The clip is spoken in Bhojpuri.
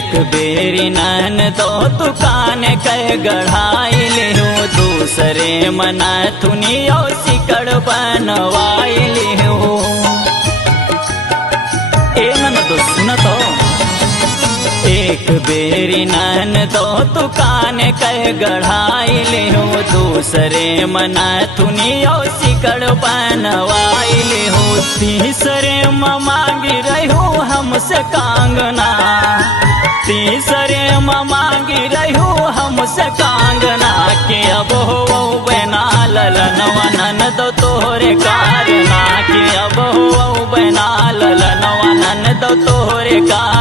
एक बेरी नन दो दुकान कह गढ़ाई लिहू दूसरे मना थुनियो सिकड़ बनवाई लिहू। ए नन तो सुन तो एक बेरी नन दो दुकान कह गढ़ाई लिहू दूसरे मना थुनियो सिकड़ बनवाई लिहू। तीसरे मांगी रहू हमसे कांगना तीसरे मांगी रहू हमसे कांगना के अब हो बना ललनवा नन दो तोहरे कारना के अब हो बना ललनवा नन दो तोहरे कार